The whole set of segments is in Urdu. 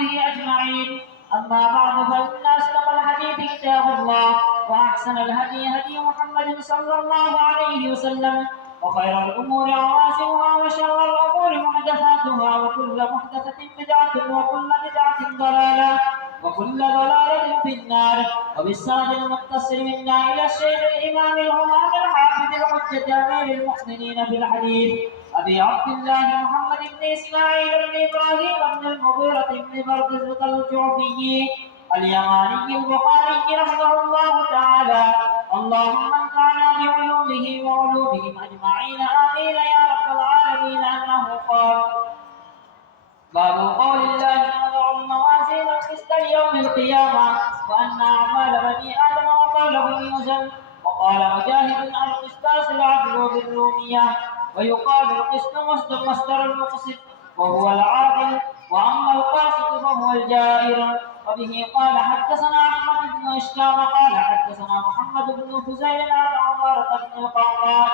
وصحبه أجمعين. أما بعد فإن أصدق الحديث كتاب الله وأحسن الهدي هدي محمد صلى الله عليه وسلم وخير الأمور عوازمها وشر الأمور محدثاتها وكل محدثة بدعة وكل بدعة ضلالة وكل ضلالة في النار. وبالسند المتصل منا إلى الشيخ الإمام الهمام الحافظ الحجة أمير المؤمنين في الحديث أبي عبد الله محمد بن إسماعيل بن إبراهيم بن المغيرة بن بردزبة الجعفي اليماني البخاري رحمه الله تعالى. اللهم انفعنا بعلومه وعلومهم أجمعين آمين يا رب العالمين. أنه قال: باب قول الله: نضع الموازين القسط ليوم القيامة وأن أعمال بني آدم وقوله يوزن. وقال مجاهد: القسطاس العدل بالرومية، ويقال القسط مصدر المقسط وهو العادل، وأما القاسط فهو الجائر. وبه قال حدثنا أحمد بن إشكام قال حدثنا محمد بن فزيل عن عمارة بن القعقاع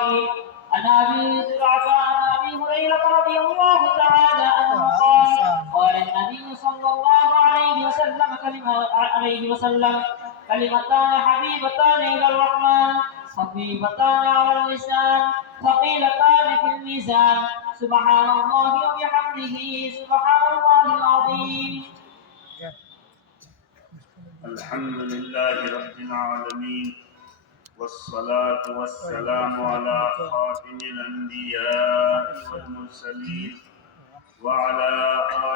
عن أبي زرعة عن أبي هريرة رضي الله تعالى عنه قال: قال النبي صلى الله عليه وسلم: كلمتان حبيبتان إلى الرحمن خفيفتان على اللسان ثقيلتان في الميزان سبحان الله وبحمده سبحان الله العظيم. الحمد لله رب العالمين والصلاة والسلام على خاتم الأنبياء والمرسلين وعلى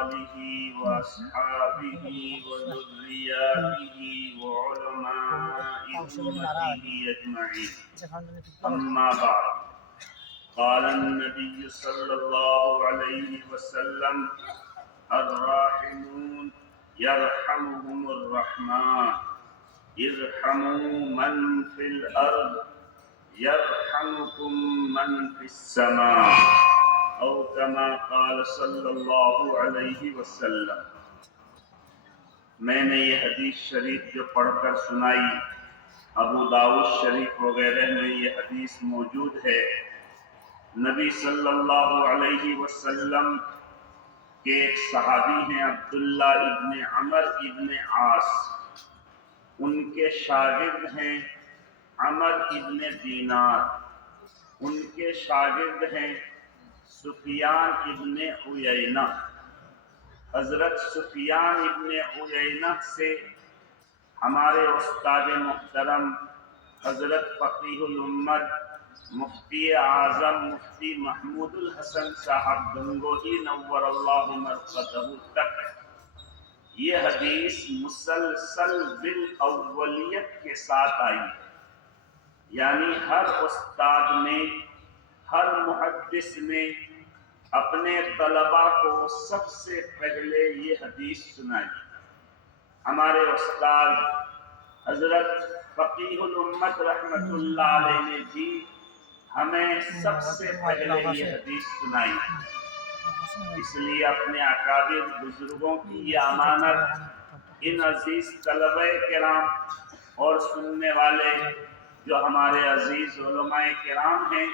آله وأصحابه وذرياته وعلماء أمته أجمعين. أما بعد، قال النبي صلى الله عليه وسلم: الراحمون يرحمهم الرحمن ارحموا من في الأرض يرحمكم من في السماء أو كما قال صلی اللہ علیہ وسلم. میں نے یہ حدیث شریف جو پڑھ کر سنائی، ابو داؤد شریف وغیرہ میں یہ حدیث موجود ہے. نبی صلی اللہ علیہ وسلم کے ایک صحابی ہیں عبداللہ ابن عمر ابن عاص، ان کے شاگرد ہیں عمر ابن دینار، ان کے شاگرد ہیں سفیان ابن عیینہ. حضرت سفیان ابن عیینہ سے ہمارے استاد محترم حضرت فقیہ الامت مفتی اعظم مفتی محمود الحسن صاحب گنگوہی نور اللہ مرقدہ تک یہ حدیث مسلسل بالاولیت کے ساتھ آئی ہے. یعنی ہر استاد نے، ہر محدث نے اپنے طلباء کو سب سے پہلے یہ حدیث سنائی. ہمارے استاد حضرت فقیہ الامت رحمت اللہ علیہ نے بھی ہمیں سب سے پہلے یہ حدیث سنائی. اس لیے اپنے اکابر بزرگوں کی یہ امانت ان عزیز طلبہ کرام اور سننے والے جو ہمارے عزیز علماء کرام ہیں،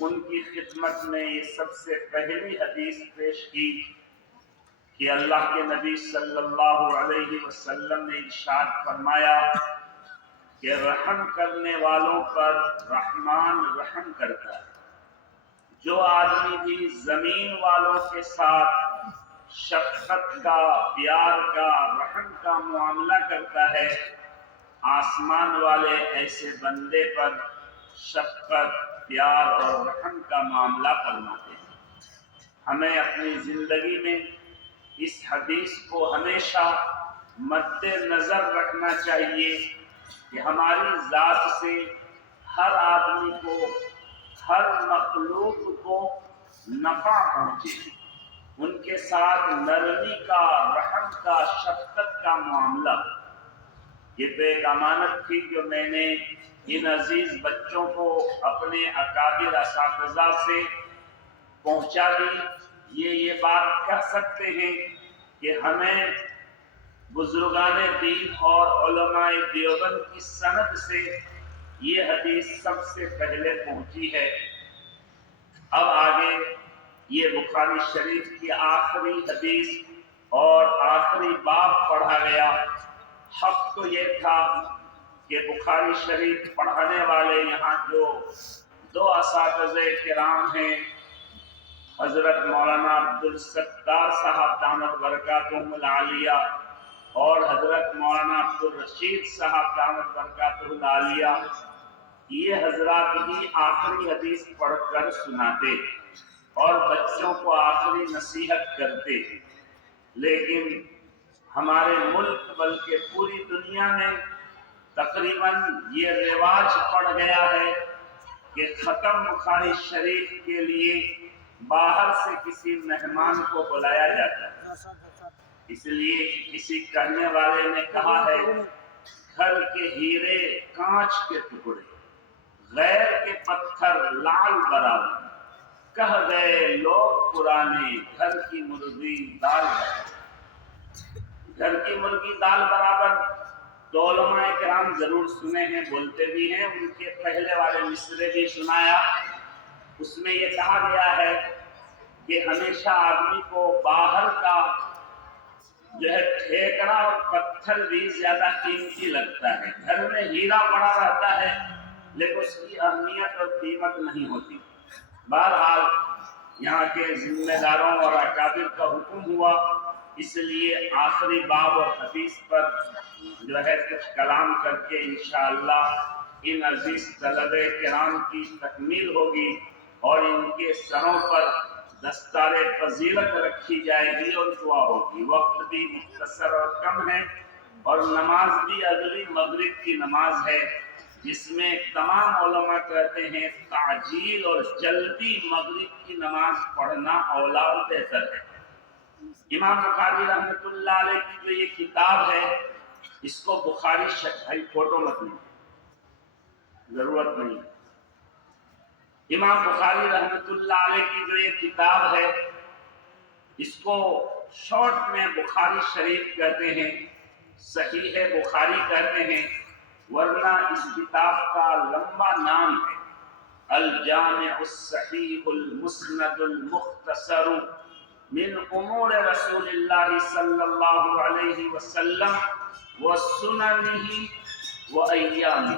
ان کی خدمت میں یہ سب سے پہلی حدیث پیش کی کہ اللہ کے نبی صلی اللہ علیہ وسلم نے ارشاد فرمایا کہ رحم کرنے والوں پر رحمان رحم کرتا ہے. جو آدمی بھی زمین والوں کے ساتھ شفقت کا، پیار کا، رحم کا معاملہ کرتا ہے، آسمان والے ایسے بندے پر شفقت، پیار اور رحم کا معاملہ فرماتے ہیں. ہمیں اپنی زندگی میں اس حدیث کو ہمیشہ مد نظر رکھنا چاہیے کہ ہماری ذات سے ہر آدمی کو، ہر مخلوق کو نفع پہنچے. ان کے ساتھ نرمی کا، رحم کا، شفقت کا معاملہ. یہ تو ایک امانت تھی جو میں نے ان عزیز بچوں کو اپنے اکابر اساتذہ سے پہنچا دی. یہ بات کہہ سکتے ہیں کہ ہمیں بزرگان دین اور علماء دیوبند کی سند سے یہ حدیث سب سے پہلے پہنچی ہے. اب آگے یہ بخاری شریف کی آخری حدیث اور آخری آخری باب پڑھا گیا۔ حق تو یہ تھا کہ بخاری شریف پڑھانے والے یہاں جو دو اساتذہ کرام ہیں، حضرت مولانا عبدالستار صاحب دامت برکاتہم العالیہ اور حضرت مولانا عبدالرشید صاحب دامت برکاتہم العالیہ، یہ حضرات ہی آخری حدیث پڑھ کر سناتے اور بچوں کو آخری نصیحت کرتے۔ لیکن ہمارے ملک بلکہ پوری دنیا میں تقریباً یہ رواج پڑ گیا ہے کہ ختم بخاری شریف کے لیے باہر سے کسی مہمان کو بلایا جاتا ہے۔ اس لیے کسی کہنے والے نے کہا ہے، گھر کے ہیرے کانچ کے ٹکڑے، غیر کے پتھر لعل برابر، کہہ گئے لوگ پرانے گھر کی مرغی دال برابر۔ گھر کی مرغی دال برابر تو علماء کرام ضرور سنے ہیں، بولتے بھی ہیں، ان کے پہلے والے مصرے بھی سنایا۔ اس میں یہ کہا گیا ہے کہ ہمیشہ آدمی کو باہر کا جو ہے ٹھیکرا اور پتھر بھی زیادہ قیمتی لگتا ہے۔ گھر میں ہیرا پڑا رہتا ہے لیکن اس کی اہمیت اور قیمت نہیں ہوتی۔ بہرحال یہاں کے ذمہ داروں اور اکابر کا حکم ہوا، اس لیے آخری باب اور حدیث پر جو ہے کچھ کلام کر کے انشاءاللہ ان عزیز طلبہ کرام کی تکمیل ہوگی اور ان کے سروں پر دستار فضیلت رکھی جائے گی اور دعا ہوگی۔ وقت بھی مختصر اور کم ہے اور نماز بھی اگلی مغرب کی نماز ہے، جس میں تمام علماء کہتے ہیں تعجیل اور جلدی مغرب کی نماز پڑھنا اولا اور بہتر ہے۔ امام بخاری رحمۃ اللہ علیہ کی جو یہ کتاب ہے، اس کو بخاری بھائی فوٹو مت لیں، ضرورت نہیں۔ امام بخاری رحمۃ اللہ علیہ کی جو یہ کتاب ہے، اس کو شارٹ میں بخاری شریف کہتے ہیں، صحیح بخاری کہتے ہیں، ورنہ اس کتاب کا لمبا نام ہے الجامع الصحیح المسند المختصر من امور رسول اللہ صلی اللہ علیہ وسلم وسننہ وایامہ۔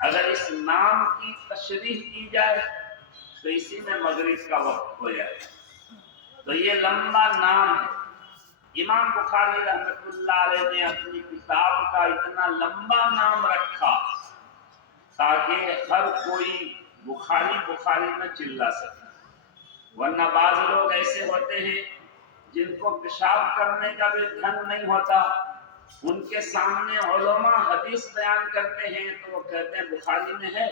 اگر اس نام کی تشریح کی جائے تو اسی میں مغرب کا وقت ہو جائے۔ تو یہ لمبا نام ہے۔ امام بخاری رحمۃ اللہ علیہ نے اپنی کتاب کا اتنا لمبا نام رکھا تاکہ ہر کوئی بخاری بخاری میں چلا سکے، ورنہ بعض لوگ ایسے ہوتے ہیں جن کو پیشاب کرنے کا بھی ڈھنگ نہیں ہوتا، ان کے سامنے علماء حدیث بیان کرتے ہیں تو وہ کہتے ہیں بخاری میں ہے،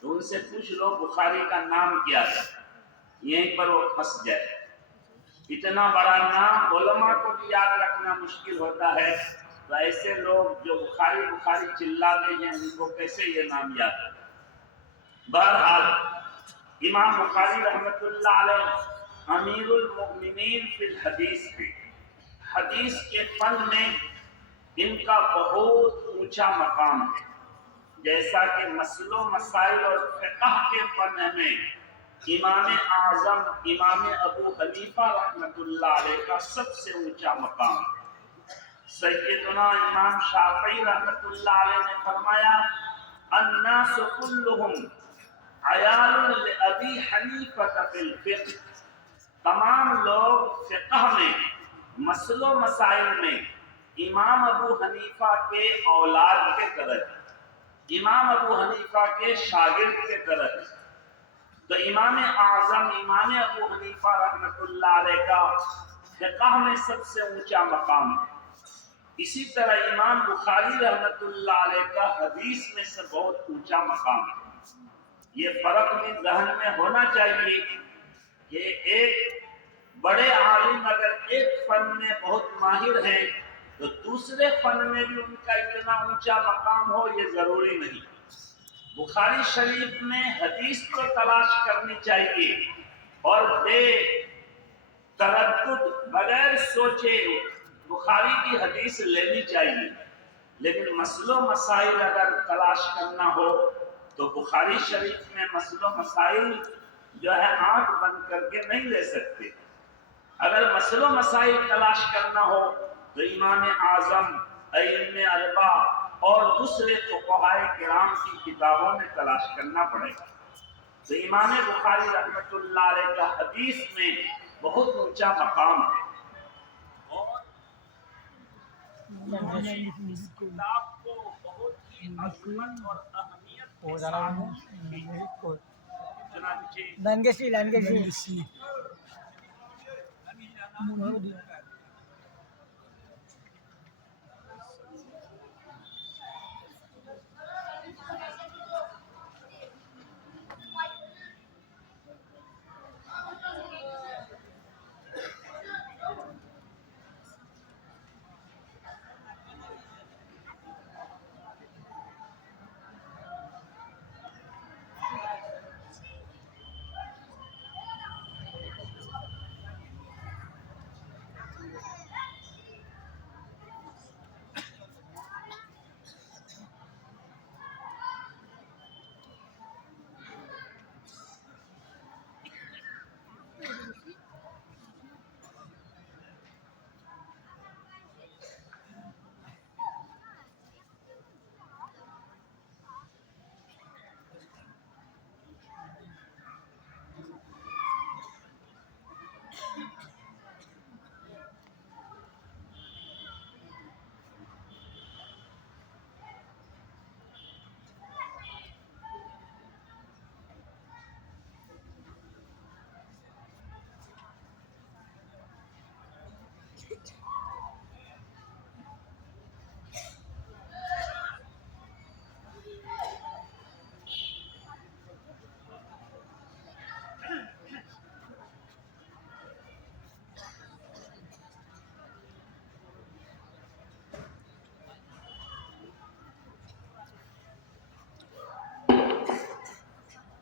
تو ان سے پوچھ لو بخاری کا نام کیا ہے، یہیں پر وہ پھنس جائے۔ اتنا بڑا نام علماء کو بھی یاد رکھنا مشکل ہوتا ہے، تو ایسے لوگ جو بخاری بخاری چلاتے ہیں ان کو کیسے یہ نام یاد ہے؟ بہرحال امام بخاری رحمۃ اللہ علیہ امیر المؤمنین فی الحدیث ہیں۔ حدیث کے فن میں ان کا بہت اونچا مقام ہے، جیسا کہ مسل و مسائل اور فقہ کے فن میں امام اعظم امام ابو حنیفہ رحمۃ اللہ علیہ کا سب سے اونچا مقام ہے۔ سیدنا امام شافعی رحمۃ اللہ علیہ نے فرمایا الناس كلهم عیال لأبی حنیفہ فی الفقہ، تمام لوگ فقہ میں مسل و مسائل میں امام ابو حنیفہ کے اولاد کے طرح ہے، امام ابو حنیفہ کے شاگرد کے طرح ہے۔ تو امام اعظم امام ابو حنیفہ رحمۃ اللہ علیہ کا فقہ میں سب سے اونچا مقام ہے، اسی طرح امام بخاری رحمۃ اللہ علیہ کا حدیث میں سے بہت اونچا مقام ہے۔ یہ فرق بھی ذہن میں ہونا چاہیے کہ ایک بڑے عالم اگر ایک فن میں بہت ماہر ہیں تو دوسرے فن میں بھی ان کا اتنا اونچا مقام ہو، یہ ضروری نہیں۔ بخاری شریف میں حدیث کو تلاش کرنی چاہیے اور بے تردد بغیر سوچے بخاری کی حدیث لینی چاہیے، لیکن مسل و مسائل اگر تلاش کرنا ہو تو بخاری شریف میں مسل و مسائل جو ہے آنکھ بند کر کے نہیں لے سکتے۔ اگر مسئلہ مسائل تلاش کرنا ہو تو امام اعظم، ائمہ اربع اور دوسرے فقہائے کرام کی کتابوں میں تلاش کرنا پڑے گا۔ تو امام بخاری رحمۃ اللہ علیہ کا حدیث میں بہت اونچا مقام ہے، اور انہوں نے اس کتاب کو بہت ہی عظمت اور اہمیت کے ساتھ لکھی۔ چنانچہ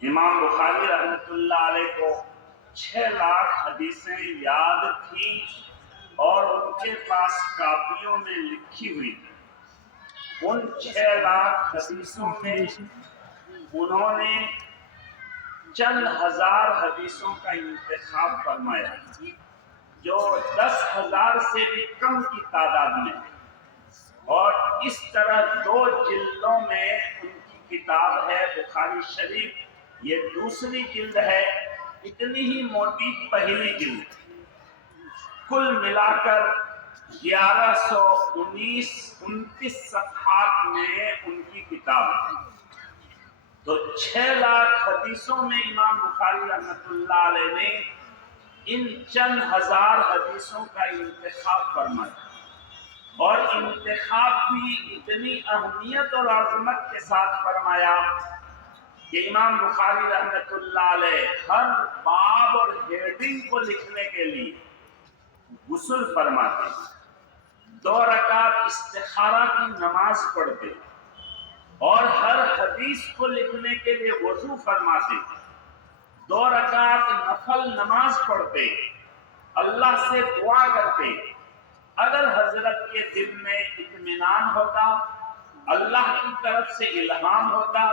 امام بخاری رحمۃ اللہ علیہ کو 6 لاکھ حدیثیں یاد تھیں اور ان کے پاس کاپیوں میں لکھی ہوئی تھی۔ ان 6 لاکھ حدیثوں میں انہوں نے چند ہزار حدیثوں کا انتخاب فرمایا جو 10,000 سے بھی کم کی تعداد میں ہے، اور اس طرح 2 جلدوں میں ان کی کتاب ہے بخاری شریف۔ یہ دوسری جلد ہے، اتنی ہی موٹی پہلی جلد، کل ملا کر 1129 صفحات میں ان کی کتاب ہے۔ تو 6 لاکھ حدیثوں میں امام بخاری رحمۃ اللہ علیہ نے ان چند ہزار حدیثوں کا انتخاب فرمایا، اور انتخاب بھی اتنی اہمیت اور عظمت کے ساتھ فرمایا کہ امام بخاری رحمۃ اللہ علیہ ہر باب اور ہیڈنگ کو لکھنے کے لیے غسل فرماتے، 2 رکعت استخارہ کی نماز پڑھتے، اور ہر حدیث کو لکھنے کے لیے وضو فرماتے، 2 رکعت نفل نماز پڑھتے، اللہ سے دعا کرتے۔ اگر حضرت کے دل میں اطمینان ہوتا، اللہ کی طرف سے الہام ہوتا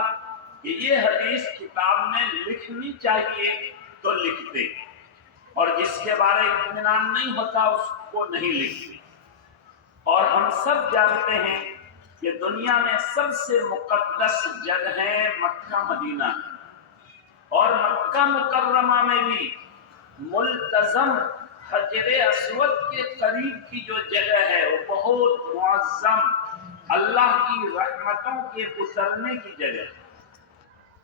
کہ یہ حدیث کتاب میں لکھنی چاہیے تو لکھتے، اور جس کے بارے اطمینان نہیں ہوتا اس کو نہیں لکھتے۔ اور ہم سب جانتے ہیں کہ دنیا میں سب سے مقدس جگہیں مکہ مدینہ ہیں، اور مکہ مکرمہ میں بھی ملتزم حجر اسود کے قریب کی جو جگہ ہے وہ بہت معظم اللہ کی رحمتوں کے اترنے کی جگہ ہے۔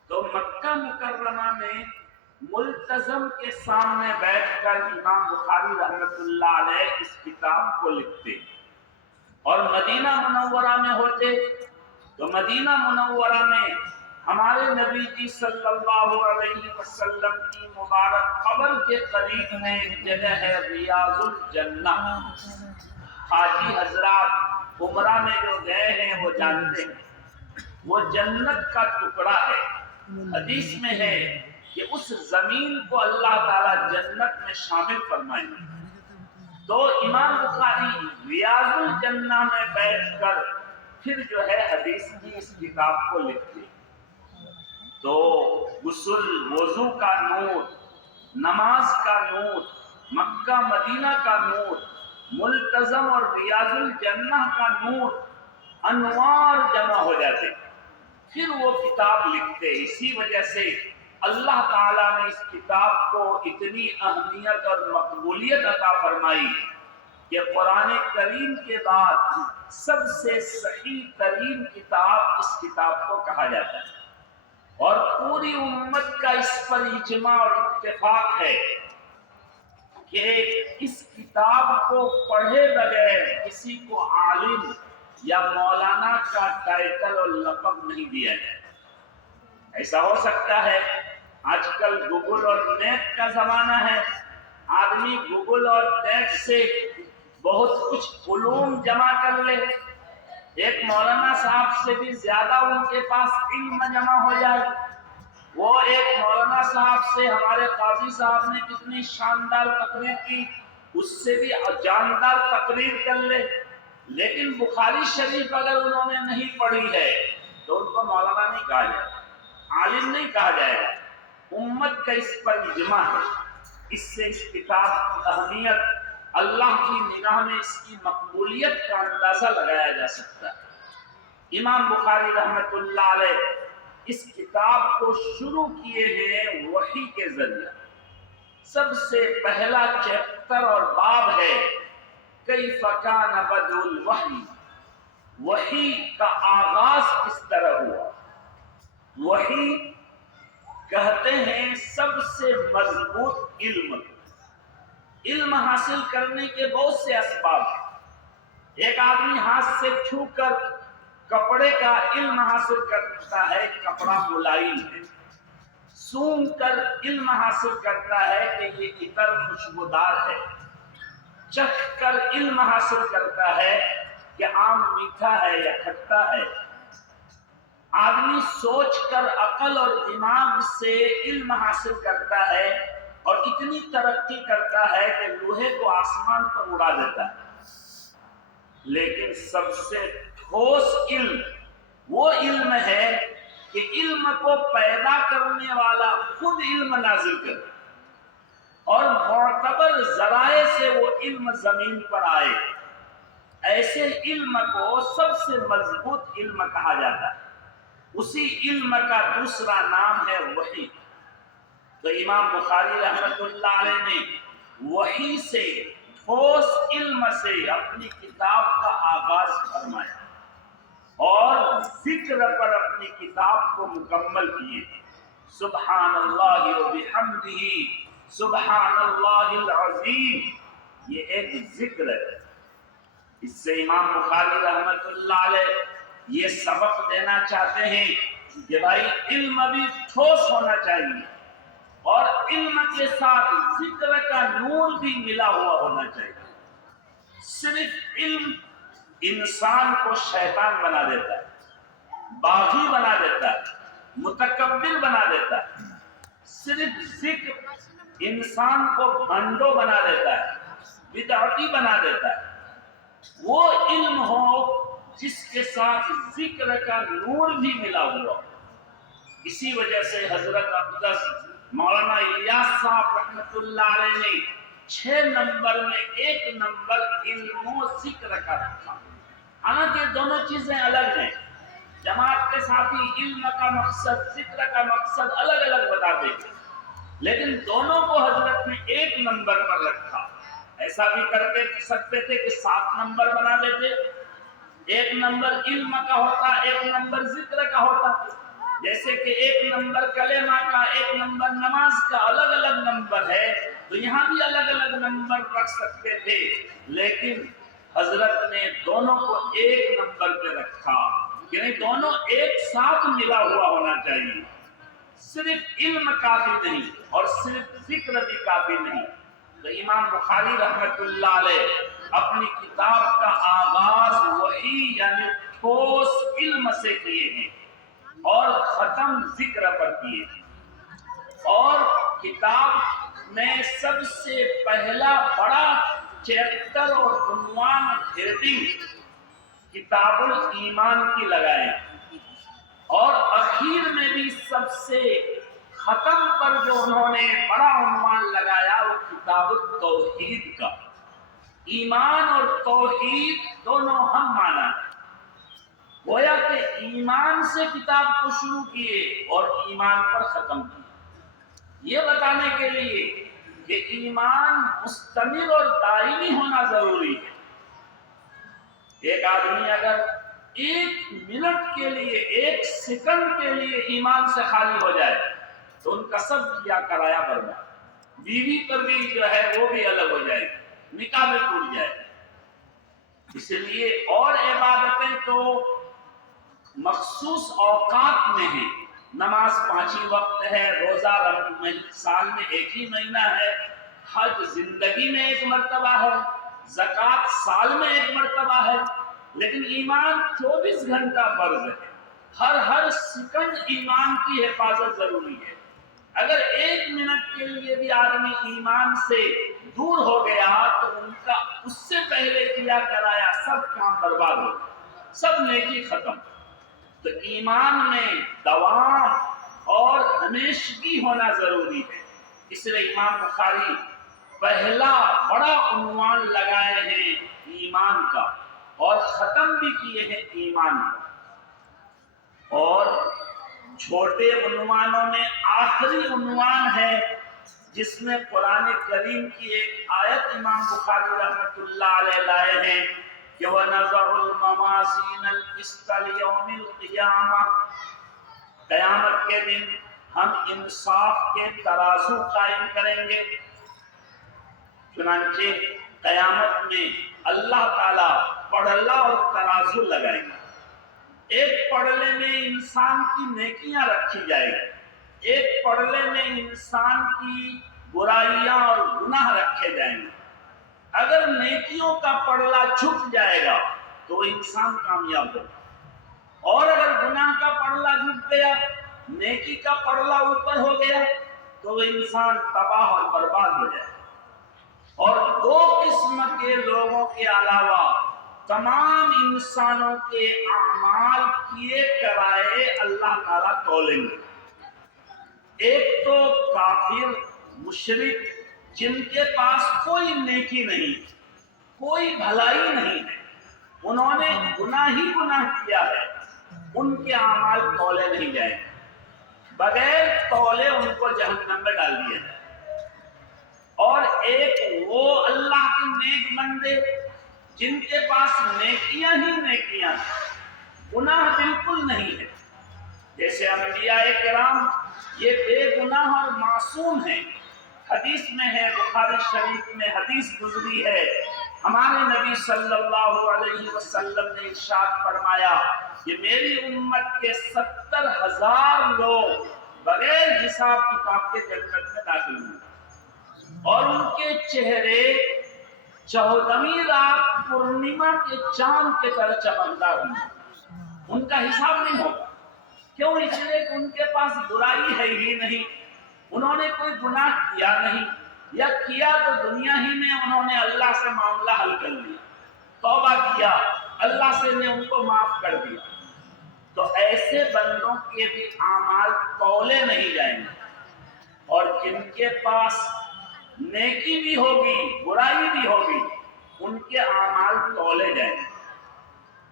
تو مکہ مکرمہ میں ملتزم کے سامنے بیٹھ کر امام بخاری رحمۃ اللہ علیہ اس کتاب کو لکھتے، اور مدینہ منورہ میں ہوتے تو مدینہ منورہ میں ہمارے نبی جی صلی اللہ علیہ وسلم کی مبارک قبر کے قریب میں ایک جگہ ہے ریاض الجنہ۔ حاجی حضرات عمرہ میں جو گئے ہیں وہ جانتے ہیں، وہ جنت کا ٹکڑا ہے۔ حدیث میں ہے کہ اس زمین کو اللہ تعالیٰ جنت میں شامل فرمائے۔ تو امام بخاری ریاض الجنہ میں بیٹھ کر پھر جو ہے حدیث کی اس کتاب کو لکھتے۔ تو غسل، وضو کا نور، نماز کا نور، مکہ مدینہ کا نور، ملتزم اور ریاض الجنہ کا نور، انوار جمع ہو جاتے، پھر وہ کتاب لکھتے۔ اسی وجہ سے اللہ تعالیٰ نے اس کتاب کو اتنی اہمیت اور مقبولیت عطا فرمائی کہ قرآن کریم کے بعد سب سے صحیح ترین کتاب اس کتاب کو کہا جاتا ہے، اور پوری امت کا اس پر اجماع اور اتفاق ہے کہ اس کتاب کو پڑھے بغیر کسی کو عالم یا مولانا کا ٹائٹل اور لقب نہیں دیا جائے۔ ایسا ہو سکتا ہے آج کل گوگل اور نیٹ کا زمانہ ہے، آدمی گوگل اور نیٹ سے بہت کچھ علوم جمع کر لے، ایک مولانا صاحب سے بھی زیادہ ان کے پاس علم جمع ہو جائے۔ وہ ایک مولانا صاحب سے ہمارے قاضی صاحب نے کتنی شاندار تقریر کی، اس سے بھی جاندار تقریر کر لے، لیکن بخاری شریف اگر انہوں نے نہیں پڑھی ہے تو ان کو مولانا نہیں کہا جائے، عالم نہیں کہا جائے گا۔ امت کا اس پر اجماع ہے۔ اس سے اس کتاب کی اہمیت، اللہ کی نگاہ میں اس کی مقبولیت کا اندازہ لگایا جا سکتا ہے۔ امام بخاری رحمۃ اللہ علیہ اس کتاب کو شروع کیے ہیں وحی کے ذریعے۔ سب سے پہلا چیپٹر اور باب ہے کیف کان بدء الوحی، وحی کا آغاز کس طرح ہوا۔ وحی کہتے ہیں سب سے مضبوط علم۔ علم حاصل کرنے کے بہت سے اسباب ہیں۔ ایک آدمی ہاتھ سے چھو کر کپڑے کا علم حاصل کرتا ہے، کپڑا ملائم ہے۔ سونگھ کر علم حاصل کرتا ہے کہ یہ عطر خوشبودار ہے۔ چکھ کر علم حاصل کرتا ہے کہ آم میٹھا ہے یا کھٹا ہے۔ آدمی سوچ کر عقل اور دماغ سے علم حاصل کرتا ہے اور اتنی ترقی کرتا ہے کہ لوہے کو آسمان پر اڑا دیتا ہے۔ لیکن سب سے ٹھوس علم وہ علم ہے کہ علم کو پیدا کرنے والا خود علم نازل کرے اور معتبر ذرائع سے وہ علم زمین پر آئے۔ ایسے علم کو سب سے مضبوط علم کہا جاتا ہے۔ اسی علم کا دوسرا نام ہے وحی۔ تو امام بخاری رحمۃ اللہ علیہ نے وحی سے، ٹھوس علم سے اپنی کتاب کا آغاز فرمایا اور ذکر پر اپنی کتاب کو مکمل کیے۔ سبحان اللہ و بحمدہ سبحان اللہ العظیم، یہ ایک ذکر ہے۔ اس سے امام بخاری رحمۃ اللہ علیہ یہ سبق دینا چاہتے ہیں کہ بھائی علم بھی ٹھوس ہونا چاہیے اور علم کے ساتھ ذکر کا نور بھی ملا ہوا ہونا چاہیے۔ صرف علم انسان کو شیطان بنا دیتا ہے، باغی بنا دیتا ہے، متکبر بنا دیتا ہے۔ صرف ذکر انسان کو بھنڈو بنا دیتا ہے، بدعتی بنا دیتا ہے۔ وہ علم ہو جس کے ساتھ ذکر کا نور بھی ملا ہوا۔ اسی وجہ سے حضرت اقدس مولانا الیاس صاحب رحمۃ اللہ علیہ نے 6 نمبر میں 1 نمبر علم و ذکر کا رکھا۔ حالانکہ دونوں چیزیں الگ ہیں، جماعت کے ساتھی علم کا مقصد، ذکر کا مقصد الگ الگ بتاتے تھے، لیکن دونوں کو حضرت نے 1 نمبر پر رکھا۔ ایسا بھی کر سکتے تھے کہ 7 نمبر بنا دیتے، 1 نمبر علم کا ہوتا، 1 نمبر ذکر کا ہوتا، جیسے کہ 1 نمبر کلمہ کا، 1 نمبر نماز کا، الگ الگ نمبر ہے تو یہاں بھی الگ الگ نمبر رکھ سکتے تھے، لیکن حضرت نے دونوں کو 1 نمبر پہ رکھا، یعنی دونوں ایک ساتھ ملا ہوا ہونا چاہیے۔ صرف علم کافی نہیں اور صرف ذکر بھی کافی نہیں۔ تو امام بخاری رحمۃ اللہ علیہ اپنی کتاب کا آغاز وحی یعنی ٹھوس علم سے کیے ہیں اور ختم ذکر پر کیے ہیں۔ اور کتاب میں سب سے پہلا بڑا چیپٹر اور عنوان ہیڈنگ کتاب الایمان کی لگائے اور اخیر میں بھی سب سے ختم پر جو انہوں نے بڑا عنوان لگایا وہ کتاب التوحید کا. ایمان اور توحید دونوں ہم مانا ہے. گویا کہ ایمان سے کتاب کو شروع کیے اور ایمان پر ختم کیے، یہ بتانے کے لیے کہ ایمان مستمر اور دائمی ہونا ضروری ہے. ایک آدمی اگر 1 منٹ کے لیے 1 سیکنڈ کے لیے ایمان سے خالی ہو جائے تو ان کا سب کیا کرایا برباد. بیوی پر بھی جو ہے وہ بھی الگ ہو جائے گی، نکاح میں ٹوٹ جائے گی. اس لیے اور عبادتیں تو مخصوص اوقات میں ہیں. نماز 5 وقت ہے، روزہ سال میں 1 ہی مہینہ ہے، حج زندگی میں 1 مرتبہ ہے، زکوٰۃ سال میں 1 مرتبہ ہے. لیکن ایمان 24 گھنٹہ فرض ہے. ہر سیکنڈ ایمان کی حفاظت ضروری ہے. اگر 1 منٹ کے لیے بھی آدمی ایمان سے دور ہو گیا تو ان کا اس سے پہلے کیا کرایا سب کام برباد ہو گیا، سب نیکی ختم. تو ایمان میں دوام اور ہمیشگی ہونا ضروری ہے. اس لیے امام بخاری پہلا بڑا عنوان لگائے ہیں ایمان کا اور ختم بھی کیے ہیں ایمان کا. اور چھوٹے عنوانوں میں آخری عنوان ہے جس میں قرآن کریم کی ایک آیت امام بخاری رحمۃ اللہ علیہ لائے ہیں کہ وَنَضَعُ الْمَوَازِينَ الْقِسْطَ لِيَوْمِ الْقِيَامَةِ، قیامت کے دن ہم انصاف کے ترازو قائم کریں گے. چنانچہ قیامت میں اللہ تعالیٰ پڑلا اور ترازو لگائیں گے. ایک پڑلے میں انسان کی نیکیاں رکھی جائے گی، ایک پڑلے میں انسان کی برائیاں اور گناہ رکھے جائیں گے. اگر نیکیوں کا پڑلا جھک جائے گا تو انسان کامیاب ہوگا، اور اگر گناہ کا پڑلا جھک گیا، نیکی کا پڑلا اوپر ہو گیا تو وہ انسان تباہ اور برباد ہو جائے. اور 2 قسم کے لوگوں کے علاوہ تمام انسانوں کے اعمال کیے کرائے اللہ تعالیٰ تولیں گے. ایک تو کافر مشرک جن کے پاس کوئی نیکی نہیں، کوئی بھلائی نہیں ہے، انہوں نے گناہ ہی گناہ کیا ہے، ان کے اعمال تولے نہیں جائیں گے. بغیر تولے ان کو جہنم میں ڈال دیا جائے. اور ایک وہ اللہ کے نیک بندے جن کے پاس نیکیاں ہی نیکیاں ہیں، گناہ بالکل نہیں ہے. جیسے انبیاء کرام یہ بے گناہ اور معصوم ہیں. حدیث میں ہے، بخاری شریف میں حدیث گزری ہے، ہمارے نبی صلی اللہ علیہ وسلم نے ارشاد فرمایا کہ میری امت کے 70,000 لوگ بغیر حساب کتاب کے جنت میں داخل ہوئے، اور ان کے چہرے 14ویں رات پورنیما کے چاند کے طرح چمکدار ہوئے. ان کا حساب نہیں ہوگا. کیوں؟ اس لیے کہ ان کے پاس برائی ہے ہی نہیں، انہوں نے کوئی گناہ کیا نہیں، یا کیا تو دنیا ہی میں انہوں نے اللہ سے معاملہ حل کر لیا، توبہ کیا، اللہ سے نے ان کو معاف کر دیا. تو ایسے بندوں کے بھی اعمال تولے نہیں جائیں گے. اور جن کے پاس نیکی بھی ہوگی برائی بھی ہوگی ان کے اعمال تولے جائیں گے.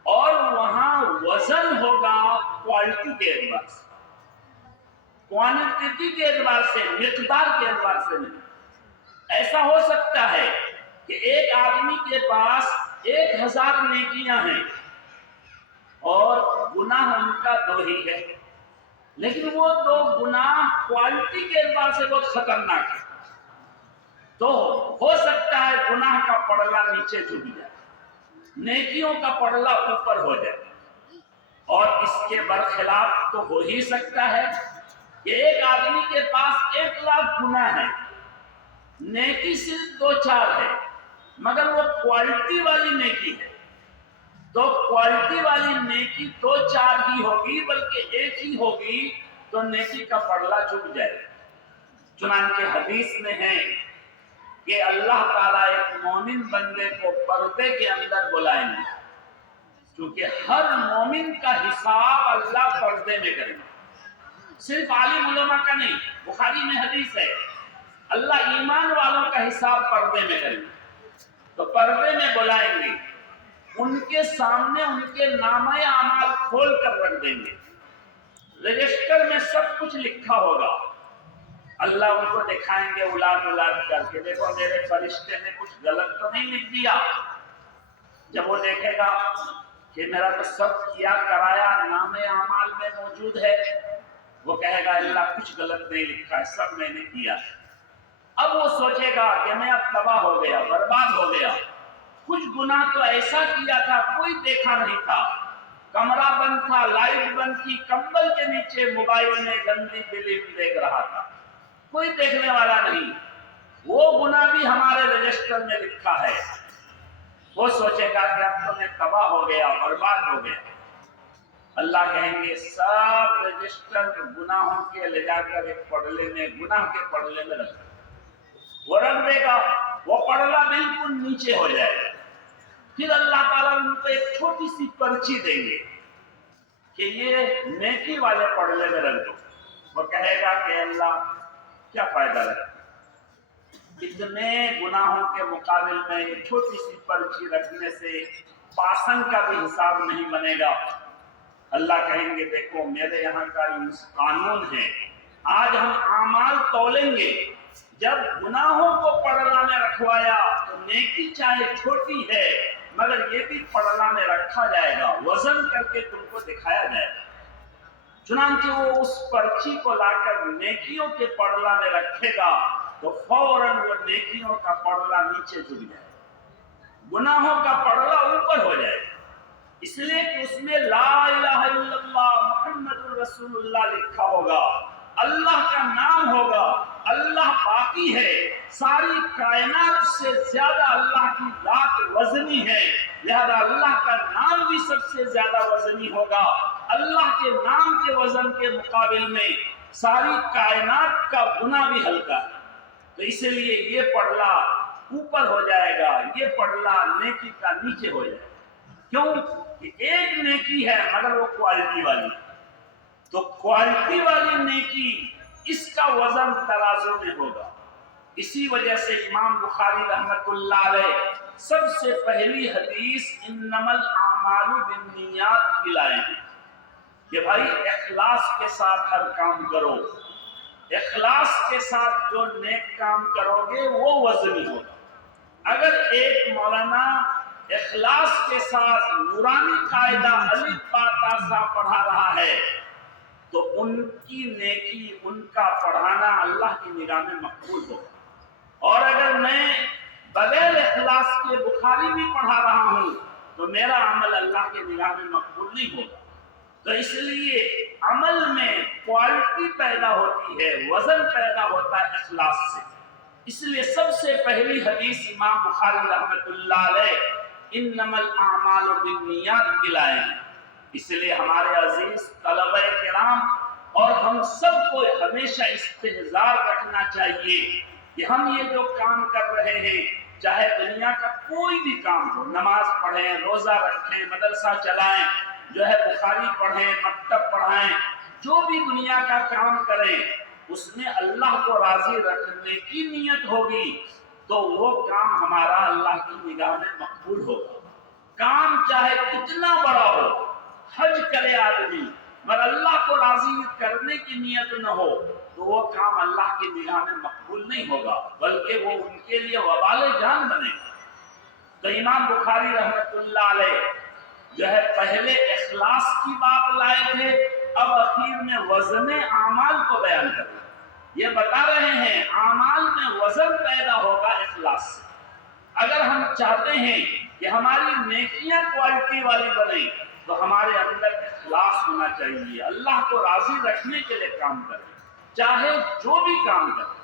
اور وہاں وزن ہوگا کوالٹی کے اعتبار سے، کوانٹٹی کے اعتبار سے، مقدار کے اعتبار سے نہیں. ایسا ہو سکتا ہے کہ ایک آدمی کے پاس 1000 نیکیاں ہیں اور گناہ ان کا 2 ہی ہے، لیکن وہ 2 گناہ کوالٹی کے اعتبار سے بہت خطرناک ہے. تو ہو سکتا ہے گناہ کا پڑلا نیچے جھک جائے، نیکیوں کا پڑلا اوپر ہو جائے. اور اس کے برخلاف تو ہو ہی سکتا ہے کہ ایک آدمی کے پاس 1 لاکھ گناہ ہے، نیکی صرف 2-4 ہے، مگر وہ کوالٹی والی نیکی ہے. تو کوالٹی والی نیکی 2-4 ہی ہوگی بلکہ 1 ہی ہوگی تو نیکی کا پڑلا جھک جائے. چنانچہ حدیث میں ہے کہ اللہ تعالیٰ ایک مومن بندے کو پردے کے اندر بلائیں گے، کیونکہ ہر مومن کا حساب اللہ پردے میں کرے گا. صرف عالم علماء کا نہیں، بخاری میں حدیث ہے اللہ ایمان والوں کا حساب پردے میں کریں گے، تو پردے میں بلائیں گے، ان کے سامنے ان کے نامہ اعمال کھول کر رکھ دیں گے، رجسٹر میں سب کچھ لکھا ہوگا، اللہ ان کو دکھائیں گے اولاد کر کے، دیکھو میرے فرشتے نے کچھ غلط تو نہیں لکھ دیا۔ جب وہ دیکھے گا کہ میرا تو سب کیا کرایا نامہ اعمال میں موجود ہے، وہ کہے گا اللہ کچھ غلط نہیں لکھا ہے، سب میں نے کیا ہے۔ اب وہ سوچے گا کہ میں اب تباہ ہو گیا، برباد ہو گیا، کچھ گناہ تو ایسا کیا تھا کوئی دیکھا نہیں تھا، کمرہ بند تھا، لائٹ بند تھی، کمبل کے نیچے موبائل میں گندی فلم دیکھ رہا تھا، کوئی دیکھنے والا نہیں، وہ گناہ بھی ہمارے رجسٹر میں لکھا ہے۔ وہ سوچے گا کہ اب تو میں تباہ ہو گیا، برباد ہو گیا۔ اللہ کہیں گے سب رجسٹر گناہوں کے لے جا کر ایک پڑلے میں، گناہ کے پڑلے میں رکھ دو، وہ رکھ دے گا، وہ پڑلا بالکل نیچے ہو جائے گا۔ پھر اللہ تعالیٰ ان کو ایک چھوٹی سی پرچی دیں گے کہ یہ نیکی والے پڑلے میں رکھ دو۔ وہ کہے گا کہ اللہ کیا فائدہ رہا، اتنے گناہوں کے مقابل میں یہ چھوٹی سی پرچی رکھنے سے پاسنگ کا بھی حساب نہیں بنے گا۔ اللہ کہیں گے دیکھو میرے یہاں کا قانون ہے، آج ہم اعمال تولیں گے، جب گناہوں کو پڑلا میں رکھوایا تو نیکی چاہے چھوٹی ہے مگر یہ بھی پڑلا میں رکھا جائے گا، وزن کر کے تم کو دکھایا جائے گا۔ چنانچہ وہ اس پرچی کو لا کر نیکیوں کے پڑلا میں رکھے گا تو فوراً وہ نیکیوں کا پڑلا نیچے جھک جائے گا، گناہوں کا پڑلا اوپر ہو جائے گا، اس لیے کہ اس میں لا الہ الا اللہ محمد الرسول اللہ لکھا ہوگا، اللہ کا نام ہوگا، اللہ باقی ہے، ساری کائنات سے زیادہ اللہ کی ذات وزنی ہے، لہذا اللہ کا نام بھی سب سے زیادہ وزنی ہوگا، اللہ کے نام کے وزن کے مقابل میں ساری کائنات کا گناہ بھی ہلکا ہے، تو اس لیے یہ پڑلا اوپر ہو جائے گا، یہ پڑلا نیکی کا نیچے ہو جائے گا۔ کیوں کہ ایک نیکی ہے مگر وہ کوالٹی والی، تو کوالٹی والی نیکی اس کا وزن ترازو میں ہوگا۔ اسی وجہ سے امام بخاری رحمت اللہ علیہ سب سے پہلی حدیث انما الاعمال بالنیات کی لائے ہیں کہ بھائی اخلاص کے ساتھ ہر کام کرو، اخلاص کے ساتھ جو نیک کام کرو گے وہ وزنی ہوگا۔ اگر ایک مولانا اخلاص کے ساتھ نورانی قاعدہ الف با تا سا پڑھا رہا ہے تو ان کی نیکی، ان کا پڑھانا اللہ کی نگاہ میں مقبول ہوگا، اور اگر میں بغیر اخلاص کے بخاری بھی پڑھا رہا ہوں تو میرا عمل اللہ کے نگاہ میں مقبول نہیں ہوگا۔ تو اس لیے عمل میں کوالٹی پیدا ہوتی ہے، وزن پیدا ہوتا ہے اخلاص سے، اس لیے سب سے پہلی حدیث امام بخاری رحمت اللہ علیہ انما الاعمال بالنیات کی لائے ہیں۔ اس لیے ہمارے عزیز طلبہ کرام اور ہم سب کو ہمیشہ استحضار رکھنا چاہیے کہ ہم یہ جو کام کر رہے ہیں، چاہے دنیا کا کوئی بھی کام ہو، نماز پڑھیں، روزہ رکھیں، مدرسہ چلائیں، جو ہے بخاری پڑھیں، مکتب پڑھائیں، جو بھی دنیا کا کام کریں، اس میں اللہ کو راضی رکھنے کی نیت ہوگی تو وہ کام ہمارا اللہ کی نگاہ میں مقبول ہوگا۔ کام چاہے کتنا بڑا ہو، حج کرے آدمی مگر اللہ کو راضی کرنے کی نیت نہ ہو تو وہ کام اللہ کی نگاہ میں مقبول نہیں ہوگا، بلکہ وہ ان کے لیے وبال جان بنے گا۔ تو امام بخاری رحمت اللہ علیہ جو ہے پہلے اخلاص کی بات لائے تھے، اب اخیر میں وزن اعمال کو بیان کر رہے ہیں۔ یہ بتا رہے ہیں اعمال میں وزن پیدا ہوگا اخلاص سے۔ اگر ہم چاہتے ہیں کہ ہماری نیکیاں کوالٹی والی بنے تو ہمارے اندر اخلاص ہونا چاہیے، اللہ کو راضی رکھنے کے لیے کام کریں، چاہے جو بھی کام کریں۔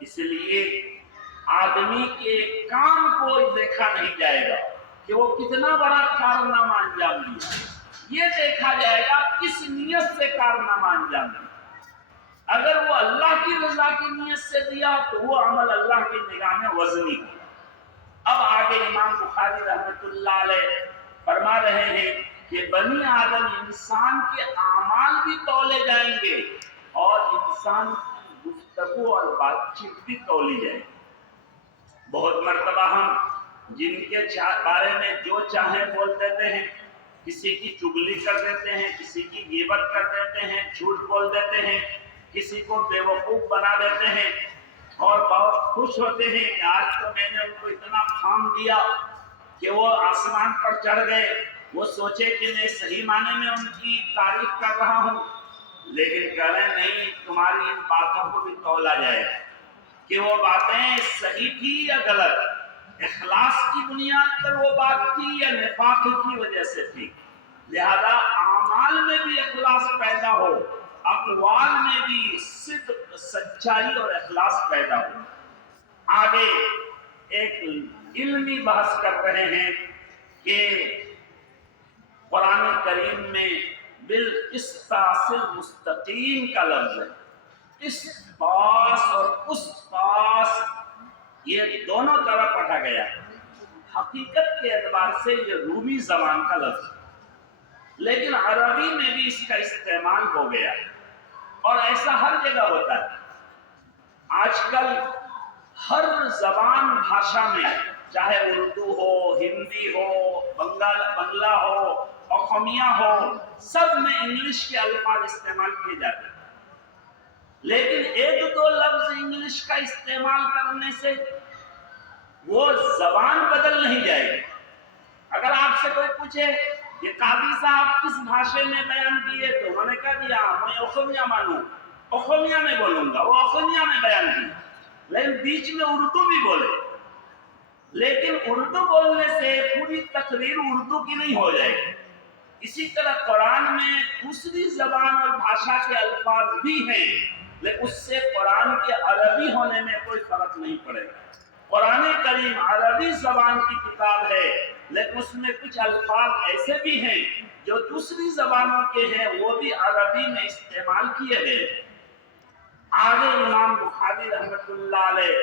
اس لیے آدمی کے کام کو دیکھا نہیں جائے گا کہ وہ کتنا بڑا کارنامہ انجام دیا، یہ دیکھا جائے گا کس نیت سے کارنامہ انجام دیا۔ اگر وہ اللہ کی رضا کی نیت سے دیا تو وہ عمل اللہ کی نگاہ میں وزنی ہوگا۔ اب آگے امام بخاری رحمت اللہ علیہ فرما رہے ہیں کہ بنی آدم انسان کے اعمال بھی تولے جائیں گے اور انسان کی گفتگو اور بات چیت بھی تولی جائے گی۔ بہت مرتبہ ہم جن کے بارے میں جو چاہیں بول دیتے ہیں، کسی کی چگلی کر دیتے ہیں، کسی کی غیبت کر دیتے ہیں، جھوٹ بول دیتے ہیں، کسی کو بے وقوف بنا دیتے ہیں اور بہت خوش ہوتے ہیں کہ آج تو میں نے ان کو اتنا کام دیا کہ وہ آسمان پر چڑھ گئے، وہ سوچے کہ میں صحیح معنی میں ان کی تعریف کر رہا ہوں، لیکن کہہ رہے نہیں، تمہاری ان باتوں کو بھی تولا جائے کہ وہ باتیں صحیح تھی یا غلط، اخلاص کی بنیاد پر وہ بات تھی یا نفاق کی وجہ سے تھی۔ لہذا اعمال میں بھی اخلاص پیدا ہو، اقوال میں بھی صدق، سچائی اور اخلاص پیدا ہو۔ آگے ایک علمی بحث کر رہے ہیں کہ قرآن کریم میں بالقسطاس المستقیم کا لفظ ہے، اس پاس اور اس پاس، یہ دونوں طرح پڑھا گیا ہے۔ حقیقت کے اعتبار سے یہ رومی زبان کا لفظ ہے، لیکن عربی میں بھی اس کا استعمال ہو گیا ہے اور ایسا ہر جگہ ہوتا ہے۔ آج کل ہر زبان بھاشا میں، چاہے اردو ہو، ہندی ہو، بنگلہ ہو، اخمیہ ہو، سب میں انگلش کے الفاظ استعمال کیے جاتے ہیں، لیکن ایک دو لفظ انگلش کا استعمال کرنے سے وہ زبان بدل نہیں جائے گی۔ اگر آپ سے کوئی پوچھے کہ قاضی صاحب کس بھاشے میں بیان کیے تو انہوں نے کہہ دیا میں اخمیہ مانوں، اخمیہ میں بولوں گا، وہ اخمیہ میں بیان کیا، لیکن بیچ میں اردو بھی بولے، لیکن اردو بولنے سے پوری تقریر اردو کی نہیں ہو جائے گی۔ اسی طرح قرآن میں دوسری زبان اور بھاشا کے الفاظ بھی ہیں، لیکن اس سے قرآن کے عربی ہونے میں کوئی فرق نہیں پڑے گا۔ قرآن کریم عربی زبان کی کتاب ہے، لیکن اس میں کچھ الفاظ ایسے بھی ہیں جو دوسری زبانوں کے ہیں، وہ بھی عربی میں استعمال کیے گئے۔ آگے امام بخاری رحمۃ اللہ علیہ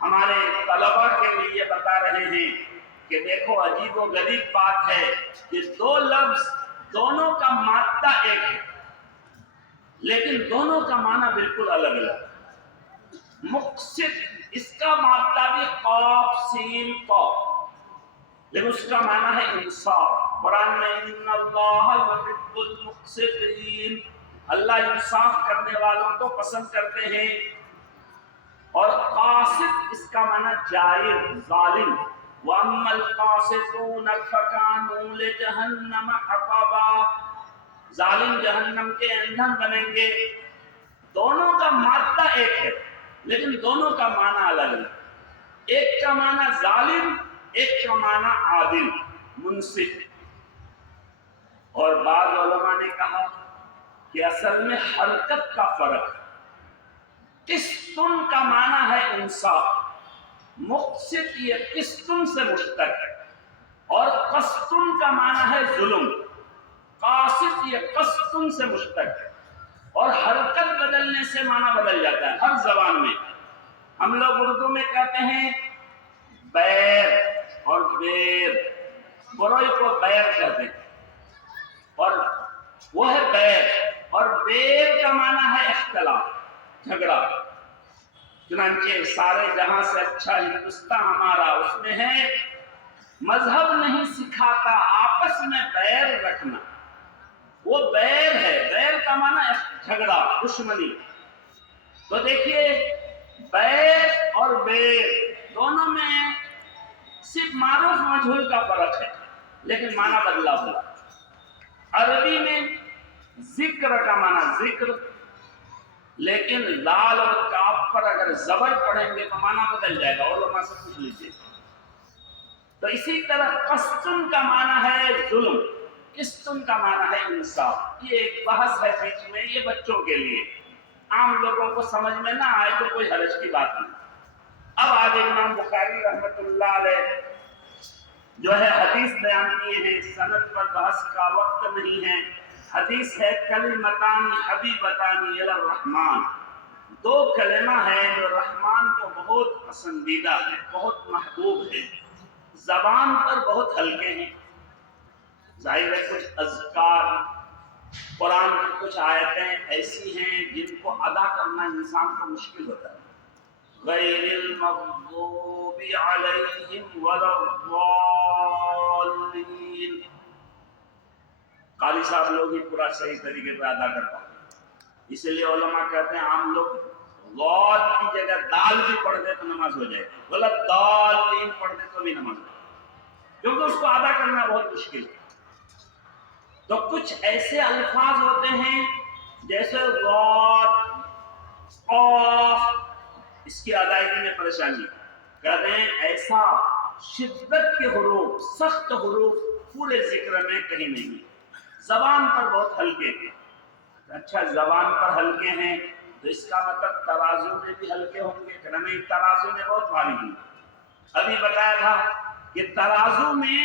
ہمارے طلبہ کے لیے بتا رہے ہیں کہ دیکھو عجیب و غریب بات ہے کہ دو لفظ دونوں کا مادہ ایک ہے، لیکن دونوں کا معنی بالکل الگ الگ۔ مقصد، اس کا مادہ بھی قاف سین قاف، لیکن اس کا معنی ہے انصاف۔ قرآن میں ان اللہ یحب المقسطین، اللہ انصاف کرنے والوں کو پسند کرتے ہیں۔ اور قاسط، اس کا معنی جائر، ظالم۔ وَأَمَّا الْقَاسِطُونَ فَكَانُوا لِجَهَنَّمَ حَطَبًا، ظالم جہنم کے ایندھن بنیں گے۔ دونوں کا مادہ ایک ہے، لیکن دونوں کا معنی الگ ہے۔ ایک کا معنی ظالم، ایک کا معنی عادل، منصف۔ اور بعض علماء نے کہا کہ اصل میں حرکت کا فرق ہے۔ قسطن کا معنی ہے انصاف، مقسط یہ قسطن سے مشتق ہے، اور قسطن کا معنی ہے ظلم، قاسط یہ قسطن سے مشتق ہے، اور حرکت بدلنے سے معنی بدل جاتا ہے ہر زبان میں۔ ہم لوگ اردو میں کہتے ہیں بیر اور بیر، بروئی کو بیر کہتے ہیں، اور وہ ہے بیر، اور بیر کا معنی ہے اختلاف، جھگڑا۔ چنانچہ سارے جہاں سے اچھا ہندوستان ہمارا، اس میں ہے مذہب نہیں سکھاتا آپس میں بیر رکھنا، وہ بیر ہے، بیر کا معنی جھگڑا، دشمنی۔ تو دیکھیے بیر اور بیر دونوں میں صرف معروف مجہول کا فرق ہے، لیکن معنی بدلا ہوا۔ عربی میں ذکر کا معنی ذکر، لیکن لال اور کاف پر اگر زبر پڑھیں گے تو معنی بدل جائے گا، علماء سے پوچھ لیجیے۔ تو اسی طرح قسطن کا معنی ہے ظلم، قسطن کا معنی ہے انصاف۔ یہ ایک بحث ہے بیچ میں، یہ بچوں کے لیے، عام لوگوں کو سمجھ میں نہ آئے تو کوئی حرج کی بات نہیں۔ اب آگے امام بخاری رحمۃ اللہ علیہ جو ہے حدیث بیان کیے ہیں، سند پر بحث کا وقت نہیں ہے۔ حدیث ہے کلمتان حبیبتان الی الرحمن، دو کلمہ ہیں جو رحمان کو بہت پسندیدہ ہے، بہت محبوب ہے، زبان پر بہت ہلکے ہیں، ظاہر ہے کچھ اذکار قرآن کی کچھ آیتیں ایسی ہیں جن کو ادا کرنا انسان کو مشکل ہوتا ہے. غیر المغضوب علیہم ولا الضالین، قاری صاحب لوگ ہی پورا صحیح طریقے پر ادا کر پاتے ہیں. اس لیے علماء کہتے ہیں عام لوگ ضاد کی جگہ دال بھی پڑھ دے تو نماز ہو جائے، غلط ضالین پڑھ دے تو بھی نماز ہو جائے، کیونکہ اس کو ادا کرنا بہت مشکل ہے. تو کچھ ایسے الفاظ ہوتے ہیں جیسے ضاد، قاف، اس کی ادائیگی میں پریشانی. کہتے ہیں ایسا شدت کے حروف، سخت حروف پورے ذکر میں کہیں نہیں. زبان پر بہت ہلکے ہیں. اچھا زبان پر ہلکے ہیں تو اس کا مطلب ترازو میں بھی ہلکے ہوں گے کہ نہیں؟ ترازو میں بہت بھاری ہیں. ابھی بتایا تھا کہ ترازو میں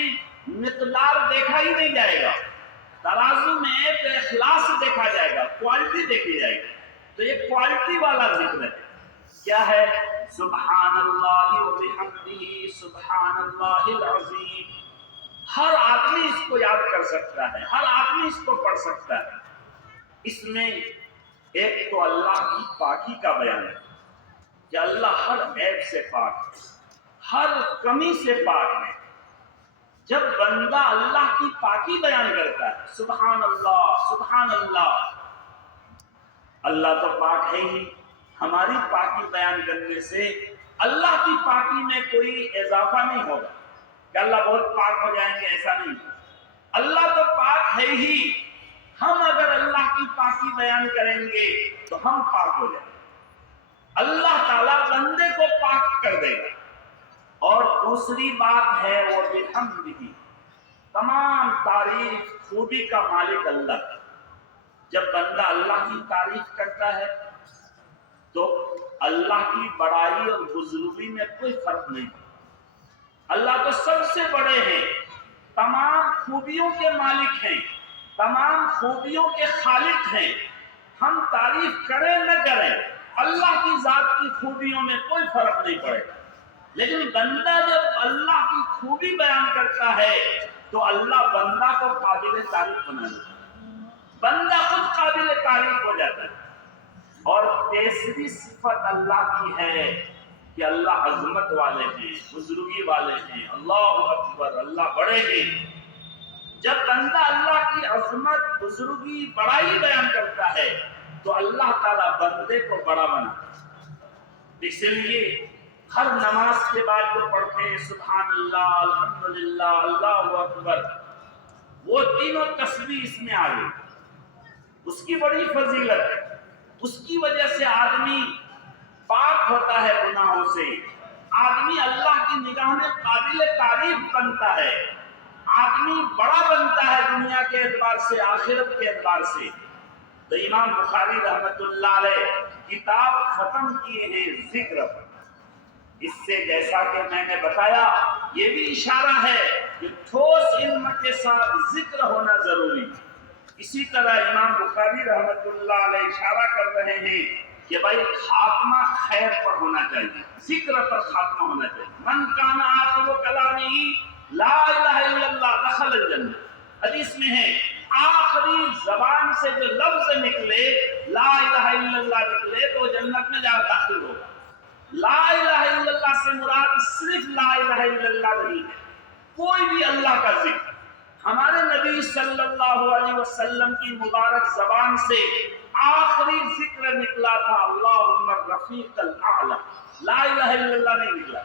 مقدار دیکھا ہی نہیں جائے گا، ترازو میں تو اخلاص دیکھا جائے گا، کوالٹی دیکھی جائے گی. تو یہ کوالٹی والا ذکر ہے. کیا ہے؟ سبحان اللہ و بحمدہ سبحان اللہ العظیم. ہر آدمی اس کو یاد کر سکتا ہے، ہر آدمی اس کو پڑھ سکتا ہے. اس میں ایک تو اللہ کی پاکی کا بیان ہے کہ اللہ ہر عیب سے پاک ہے، ہر کمی سے پاک ہے. جب بندہ اللہ کی پاکی بیان کرتا ہے، سبحان اللہ سبحان اللہ، اللہ تو پاک ہے ہی، ہماری پاکی بیان کرنے سے اللہ کی پاکی میں کوئی اضافہ نہیں ہوگا کہ اللہ بہت پاک ہو جائیں گے، ایسا نہیں. اللہ تو پاک ہے ہی، ہم اگر اللہ کی پاکی بیان کریں گے تو ہم پاک ہو جائیں گے. اللہ تعالیٰ بندے کو پاک کر دے گا. اور دوسری بات ہے وہ بحمدہ، تمام تعریف خوبی کا مالک اللہ ہے. جب بندہ اللہ کی تعریف کرتا ہے تو اللہ کی بڑائی اور بزرگی میں کوئی فرق نہیں. اللہ تو سب سے بڑے ہیں، تمام خوبیوں کے مالک ہیں، تمام خوبیوں کے خالق ہیں. ہم تعریف کریں نہ کریں اللہ کی ذات کی خوبیوں میں کوئی فرق نہیں پڑے گا. لیکن بندہ جب اللہ کی خوبی بیان کرتا ہے تو اللہ بندہ کو قابل تعریف بنا دیتا ہے، بندہ خود قابل تعریف ہو جاتا ہے. اور تیسری صفت اللہ کی ہے کہ اللہ عظمت والے ہیں، بزرگی والے ہیں. اللہ اکبر، اللہ بڑے ہیں. جب بندہ اللہ کی عظمت، بزرگی، بڑائی بیان کرتا ہے تو اللہ تعالیٰ بندے کو بڑا بناتا ہے. اس لیے ہر نماز کے بعد جو پڑھتے ہیں سبحان اللہ، الحمدللہ، اللہ اکبر، وہ تینوں تسبیح اس میں آ گئی. اس کی بڑی فضیلت ہے. اس کی وجہ سے آدمی پاک ہوتا ہے گناہوں سے، آدمی اللہ کی نگاہ میں قابل تعریف بنتا ہے، آدمی بڑا بنتا ہے دنیا کے اعتبار سے، آخرت کے اعتبار سے. تو امام بخاری رحمۃ اللہ علیہ کتاب ختم کیے ہیں ذکر پر. اس سے جیسا کہ میں نے بتایا یہ بھی اشارہ ہے کہ ٹھوس علم کے ساتھ ذکر ہونا ضروری ہے. اسی طرح امام بخاری رحمۃ اللہ علیہ اشارہ کر رہے ہیں کہ بھائی خاتمہ خیر پر ہونا چاہیے، ذکر پر خاتمہ ہونا چاہیے. من کان آخر کلامہ لا الہ الا اللہ دخل الجنہ. حدیث میں ہے آخری زبان سے جو لفظ نکلے، لا الہ الا اللہ نکلے، تو جنت میں جا داخل ہوگا. لا الہ الا اللہ سے مراد صرف لا الہ الا اللہ نہیں ہے، کوئی بھی اللہ کا ذکر. ہمارے نبی صلی اللہ علیہ وسلم کی مبارک زبان سے آخری ذکر نکلا تھا اللہم الرفیق الاعلی، لا الہ الا اللہ نہیں نکلا.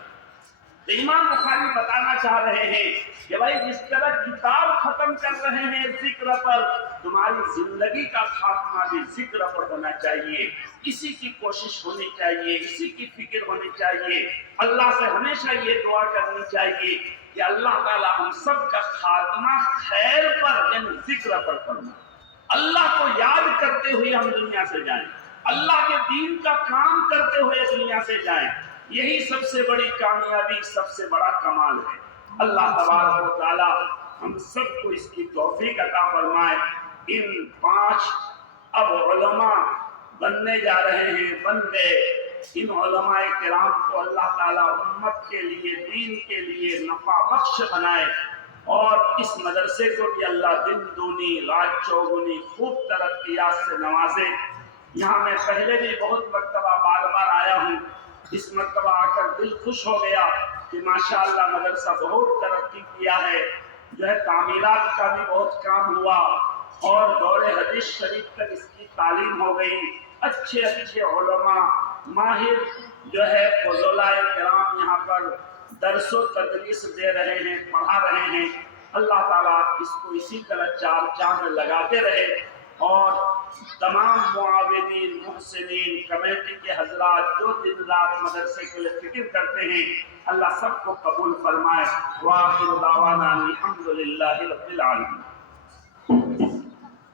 تو امام بخاری بتانا چاہ رہے ہیں کہ بھائی جس طرح کتاب ختم کر رہے ہیں ذکر پر، تمہاری زندگی کا خاتمہ بھی ذکر پر ہونا چاہیے. اسی کی کوشش ہونی چاہیے، اسی کی فکر ہونی چاہیے. اللہ سے ہمیشہ یہ دعا کرنی چاہیے کہ اللہ تعالی ہم سب کا خاتمہ خیر پر یعنی ذکر پر کرنا. اللہ کو یاد کرتے ہوئے ہم دنیا سے جائیں، اللہ کے دین کا کام کرتے ہوئے دنیا سے جائیں. یہی سب سے بڑی کامیابی، سب سے بڑا کمال ہے. اللہ تبارک و تعالی ہم سب کو اس کی توفیق عطا فرمائے. ان 5 اب علماء بننے جا رہے ہیں، بن گئے. ان علماء کرام کو اللہ تعالی امت کے لیے، دین کے لیے نفع بخش بنائے اور اس مدرسے کو بھی اللہ دن دونی رات چوگنی خوب ترقیات سے نوازے۔ یہاں میں پہلے بھی بہت مرتبہ بار بار آیا ہوں، اس مرتبہ آ کر دل خوش ہو گیا کہ ماشاءاللہ مدرسہ بہت ترقی کیا ہے، جو ہے تعمیرات کا بھی بہت کام ہوا اور دور حدیث شریف تک اس کی تعلیم ہو گئی۔ اچھے اچھے علماء ماہر جو ہے فضلاء کرام یہاں پر درس و تدریس دے رہے ہیں، پڑھا رہے ہیں۔ اللہ تعالیٰ اس کو اسی طرح چار چاند لگاتے رہے، اور تمام معاونین محسنین کمیٹی کے حضرات جو دن رات مدرسے کے لیے فکر کرتے ہیں، اللہ سب کو قبول فرمائے۔ وآخر دعوانا الحمد للہ رب العالمین۔